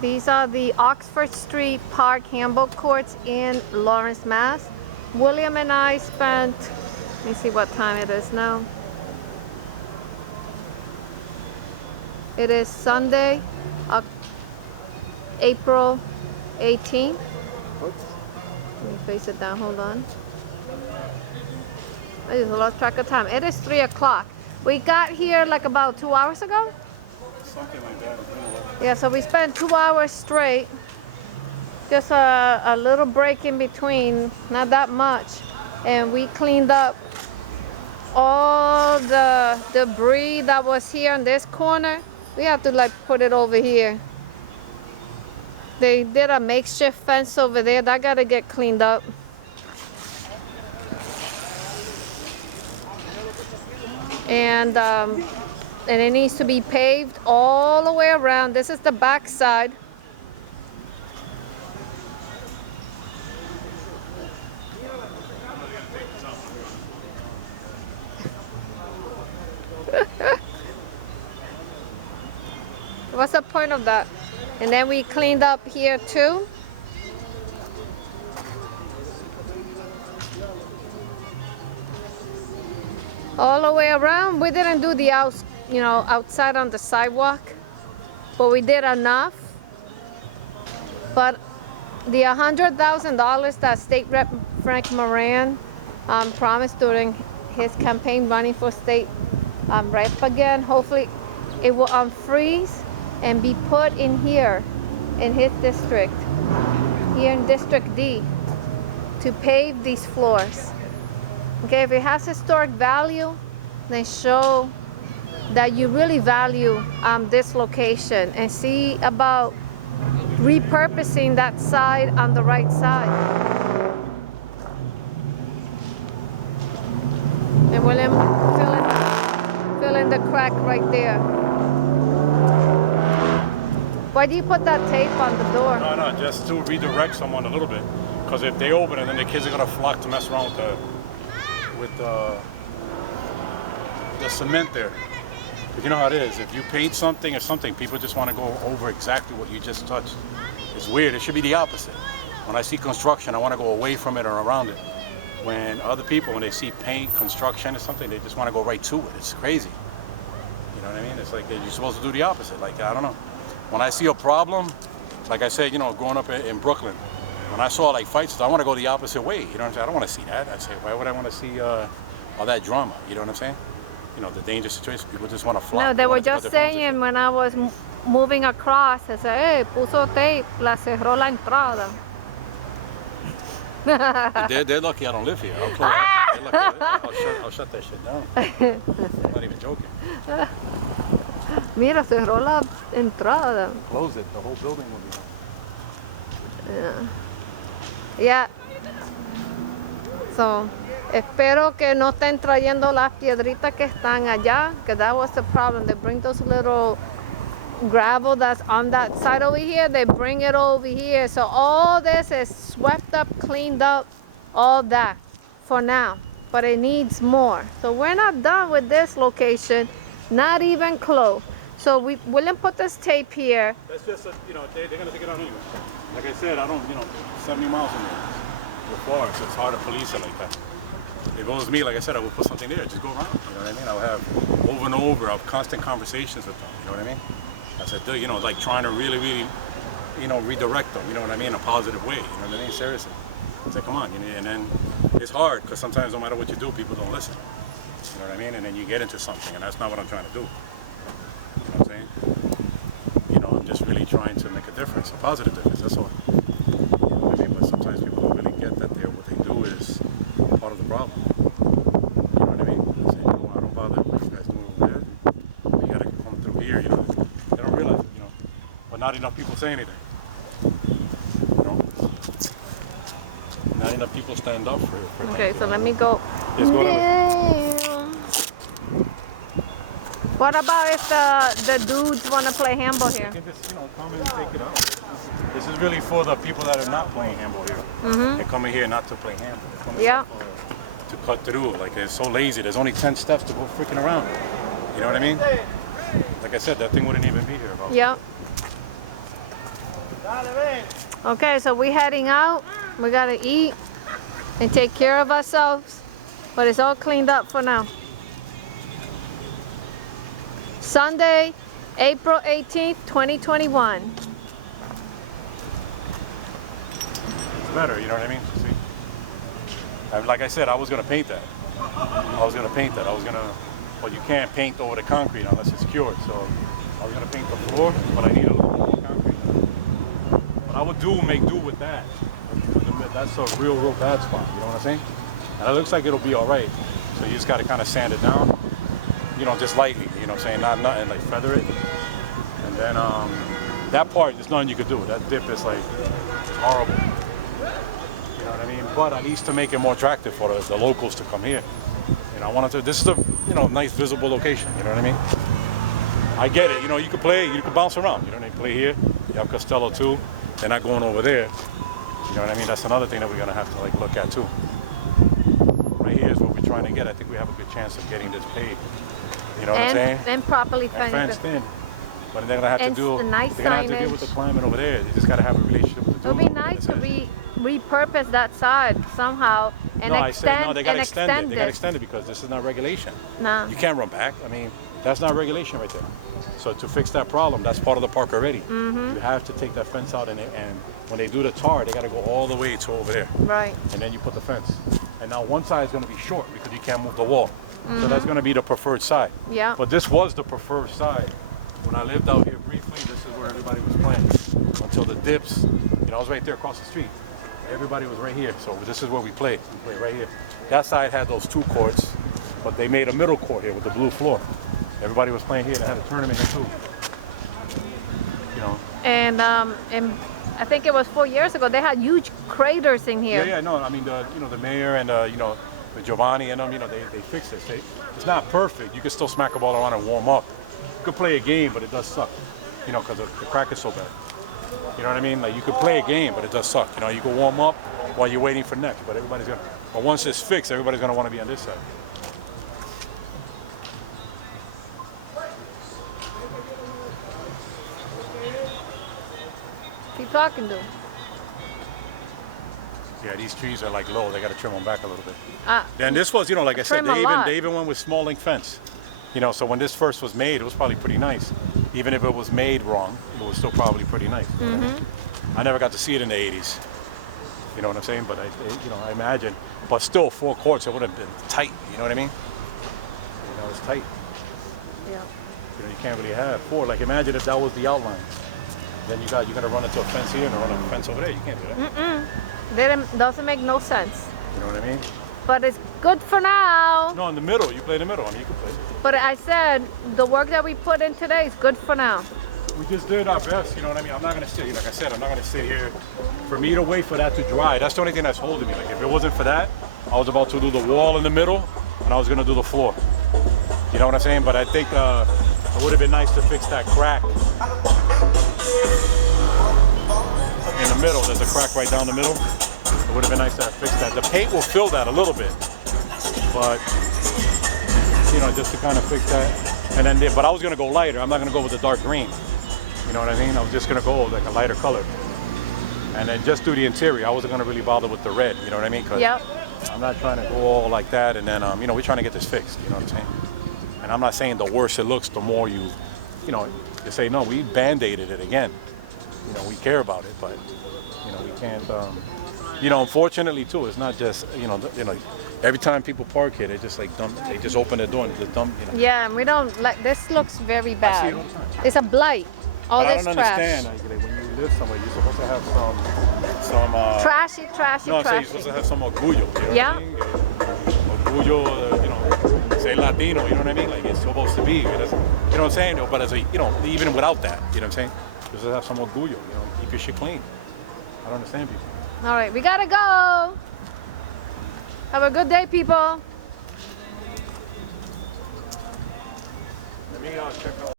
These are the Oxford Street Park handball courts in Lawrence, Mass. William and I spent, let me see what time it is now. It is Sunday, April 18th. Let me face it down, hold on. I just lost track of time. It is 3 o'clock. We got here like about 2 hours ago. Something like that. Yeah, so we spent 2 hours straight. Just a little break in between, not that much. And we cleaned up all the debris that was here in this corner. We have to like put it over here. They did a makeshift fence over there. That gotta get cleaned up. And it needs to be paved all the way around. This is the back side. What's the point of that? And then we cleaned up here too. All the way around. We didn't do the outside on the sidewalk, but we did enough. But the $100,000 that State Rep Frank Moran promised during his campaign running for state rep again, hopefully it will unfreeze and be put in here in his district, here in District D, to pave these floors. Okay, if it has historic value, then show that you really value this location and see about repurposing that side on the right side. And William, fill in the crack right there. Why do you put that tape on the door? No, just to redirect someone a little bit. Because if they open it, then the kids are gonna flock to mess around with the cement there. But you know how it is. If you paint something or something, people just want to go over exactly what you just touched. It's weird. It should be the opposite. When I see construction, I want to go away from it or around it. When other people, when they see paint, construction or something, they just want to go right to it. It's crazy. You know what I mean? It's like you're supposed to do the opposite. Like, I don't know. When I see a problem, like I said, growing up in Brooklyn, when I saw like fights, I want to go the opposite way. You know what I'm saying? I don't want to see that. I say, why would I want to see all that drama? You know what I'm saying? The dangerous situation. People just want to flock. No, they were just saying when I was moving across, I said, hey, puso tape, la cerró la entrada. They're lucky I don't live here. I'll close. I'll shut that shit down. I'm not even joking. Mira, cerró la entrada. Close it. The whole building will be. Yeah. So, espero que no estén trayendo las piedritas que están allá, because that was the problem. They bring those little gravel that's on that side over here, they bring it over here. So all this is swept up, cleaned up, all that for now. But it needs more. So we're not done with this location, not even close. So William put this tape here. That's just, they're going to take it out anyway. Like I said, I don't, 70 miles from there. We're far, so it's hard to police it like that. If it was me, like I said, I would put something there, just go around. You know what I mean? I would have over and over, I have constant conversations with them. You know what I mean? I said, dude, like trying to really, redirect them. You know what I mean? In a positive way. You know what I mean? Seriously. It's like, come on. And then it's hard because sometimes no matter what you do, people don't listen. You know what I mean? And then you get into something, and that's not what I'm trying to do. You know what I'm saying? I'm just really trying to make a difference, a positive difference. That's all. You know what I mean? But sometimes people don't really get that what they do is part of the problem. You know what I mean? I say, I don't bother what you guys doing over there. You gotta come through here. They don't realize it. But not enough people say anything. Not enough people stand up for Okay, so let me go. Yes, go ahead. What about if the dudes want to play handball here? You can just, come and take it out. This is really for the people that are not playing handball here. They're coming here not to play handball. Yeah. To cut through. Like, it's so lazy. There's only 10 steps to go freaking around. You know what I mean? Like I said, that thing wouldn't even be here. Yeah. Okay, so we're heading out. We gotta eat and take care of ourselves. But it's all cleaned up for now. Sunday, April 18th, 2021. It's better, you know what I mean? See? Like I said, I was gonna paint that. But you can't paint over the concrete unless it's cured. So I was gonna paint the floor, but I need a little more concrete. But I would make do with that. That's a real bad spot, you know what I'm saying? And it looks like it'll be all right. So you just gotta kind of sand it down, you know, just lightly, you know what I'm saying? Not nothing, like feather it. And then that part, there's nothing you could do. That dip is like, it's horrible. You know what I mean? But at least to make it more attractive for the locals to come here. You know, I wanted to, this is a, you know, nice visible location, you know what I mean? I get it, you know, you could play, you could bounce around, you know what I mean? Play here, you have Costello too, they're not going over there. You know what I mean? That's another thing that we're gonna have to like look at too. Right here is what we're trying to get. I think we have a good chance of getting this paved. You know what I'm saying? And properly and fenced in. But they're gonna have to do. Nice they're gonna have to deal with the climate over there. You just gotta have a relationship with the. It would be nice to repurpose that side somehow and extend. They gotta extend it. They gotta extend it because this is not regulation. No. You can't run back. I mean, that's not regulation right there. So to fix that problem, that's part of the park already. Mm-hmm. You have to take that fence out, and when they do the tar, they gotta go all the way to over there. Right. And then you put the fence. And now one side is gonna be short because you can't move the wall. Mm-hmm. So that's gonna be the preferred side. Yeah. But this was the preferred side. When I lived out here briefly, this is where everybody was playing. Until the dips, you know, I was right there across the street. Everybody was right here. So this is where we played. We played right here. That side had those two courts, but they made a middle court here with the blue floor. Everybody was playing here. They had a tournament here too. You know. And I think it was 4 years ago. They had huge craters in here. Yeah, no. I mean, the mayor and the Giovanni and them, you know, they fixed this. It's not perfect. You can still smack a ball around and warm up. You could play a game, but it does suck. You know, because the crack is so bad. You know what I mean? Like you could play a game, but it does suck. You know, you can warm up while you're waiting for next. But but once it's fixed, everybody's gonna want to be on this side. Keep talking to him. Yeah, these trees are like low. They got to trim them back a little bit. Then this was, you know, like I said, they even went with small link fence. You know, so when this first was made, it was probably pretty nice. Even if it was made wrong, it was still probably pretty nice. Mm-hmm. I never got to see it in the 80s. You know what I'm saying? But I imagine. But still, 4 courts, it would have been tight. You know what I mean? You know, it's tight. Yeah. You know, you can't really have 4. Like imagine if that was the outline. Then you're gonna run into a fence here and run a fence over there. You can't do that. That doesn't make no sense. You know what I mean? But it's good for now. No, in the middle. You play in the middle. I mean, you can play. But I said the work that we put in today is good for now. We just did our best. You know what I mean? I'm not gonna sit. Like I said, I'm not gonna sit here. For me to wait for that to dry, that's the only thing that's holding me. Like if it wasn't for that, I was about to do the wall in the middle, and I was gonna do the floor. You know what I'm saying? But I think it would have been nice to fix that crack. In the middle, there's a crack right down the middle. It would have been nice to have fixed that. The paint will fill that a little bit, but you know, just to kind of fix that. And then, but I was gonna go lighter. I'm not gonna go with the dark green. You know what I mean? I was just gonna go like a lighter color, and then just do the interior. I wasn't gonna really bother with the red. You know what I mean? Cause I'm not trying to go all like that. And then, you know, we're trying to get this fixed. You know what I'm saying? And I'm not saying the worse it looks, the more you know, you say no. We band-aided it again. You know, we care about it, but you know, we can't. You know, unfortunately too, it's not just you know. Every time people park here, they just like dump. They just open the door and just dump. You know. Yeah, and we don't like. This looks very bad. I see it all the time. It's a blight. All but this I don't trash. understand. Like, when you live somewhere, you're supposed to have some. Trashy. No, I'm saying you're supposed to have some orgullo. You know Yeah. what I mean? Orgullo, you know, say Latino. You know what I mean? Like it's supposed to be. You know what I'm saying? But as a, you know, even without that, you know what I'm saying? Just have some orgullo. You know, keep your shit clean. I don't understand people. All right, we gotta go. Have a good day, people. Let me check out.